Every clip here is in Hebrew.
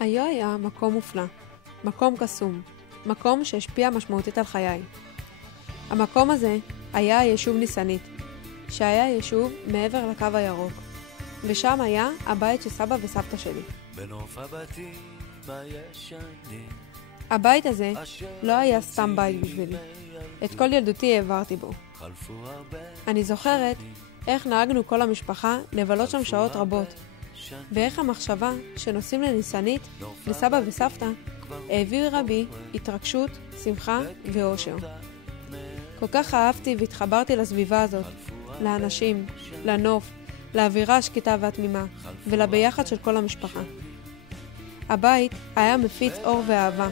היה מקום מופלא, מקום קסום, מקום שהשפיע משמעותית על חיי. המקום הזה היה היישוב ניסנית, שהיה יישוב מעבר לקו הירוק, ושם היה הבית של סבא וסבתא שלי. בנוף הבתים הישנים, הבית הזה לא היה סתם בית בשבילי, את כל ילדותי העברתי בו. אני זוכרת איך נהגנו כל המשפחה לבלות שם שעות רבות, ואיך המחשבה שנוסעים לניסנית, לסבא וסבתא, העבירה בי התרגשות, שמחה ואושר. כל כך אהבתי והתחברתי לסביבה הזאת, לאנשים, לנוף, לאווירה השקטה והתמימה, ולביחד של כל המשפחה. הבית היה מפיץ אור ואהבה.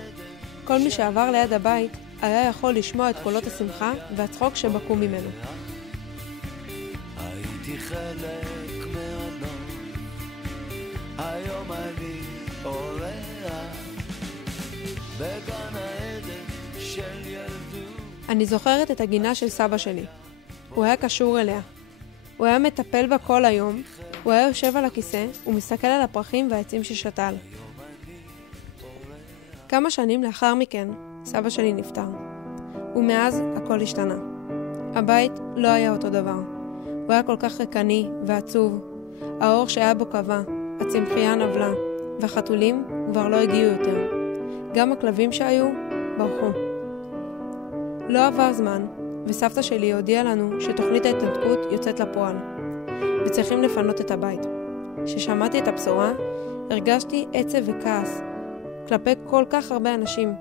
כל מי שעבר ליד הבית היה יכול לשמוע את קולות השמחה והצחוק שבקעו ממנו. הייתי חלק מהנוף, היום אני אורח בגן העדן של ילדות. אני זוכרת את הגינה של סבא שלי. הוא היה קשור אליה. הוא היה מטפל בה כל היום, הוא היה יושב על הכיסא ומסתכל על הפרחים והעצים ששתל. כמה שנים לאחר מכן, סבא שלי נפטר. ומאז הכל השתנה. הבית לא היה אותו דבר. הוא היה כל כך ריקני ועצוב. האור שהיה בו קבע, הצמחייה נבלה, והחתולים כבר לא הגיעו יותר. גם הכלבים שהיו ברחו. לא עבר זמן, וסבתא שלי הודיעה לנו שתוכנית ההתנתקות יוצאת לפועל, וצריכים לפנות את הבית. כששמעתי את הבשורה, הרגשתי עצב וכעס, כלפי כל כך הרבה אנשים.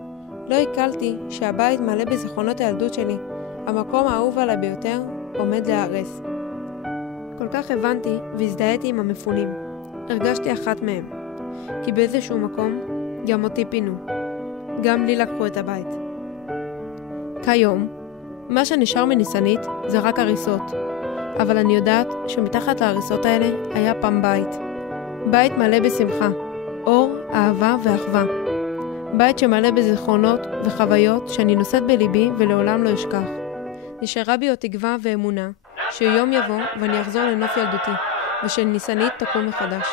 לא הקלתי שהבית מלא בזיכרונות הילדות שלי, המקום האהוב עליי ביותר, עומד להיהרס. כל כך הבנתי והזדהיתי עם המפונים. הרגשתי אחת מהם, כי באיזשהו מקום גם אותי פינו. גם לי לקחו את הבית. כיום, מה שנשאר מניסנית זה רק הריסות, אבל אני יודעת שמתחת להריסות האלה היה פעם בית. בית מלא בשמחה, אור, אהבה ואחווה. בית שמלא בזיכרונות וחוויות שאני נושאת בליבי ולעולם לא אשכח. נשארה בי עוד תקווה ואמונה שיום יבוא ואני אחזור לנוף ילדותי, ושניסנית תקום מחדש.